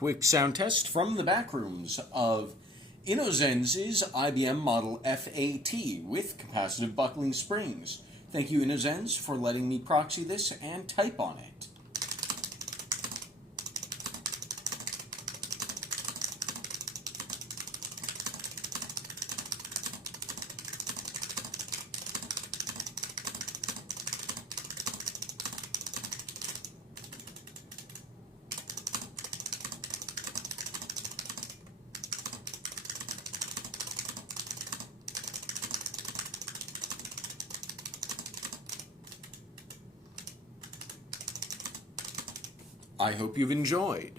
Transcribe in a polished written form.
quick sound test from the back rooms of Innozenz's IBM Model FAT with capacitive buckling springs. Thank you, Innozenz, for letting me proxy this and type on it. I hope you've enjoyed.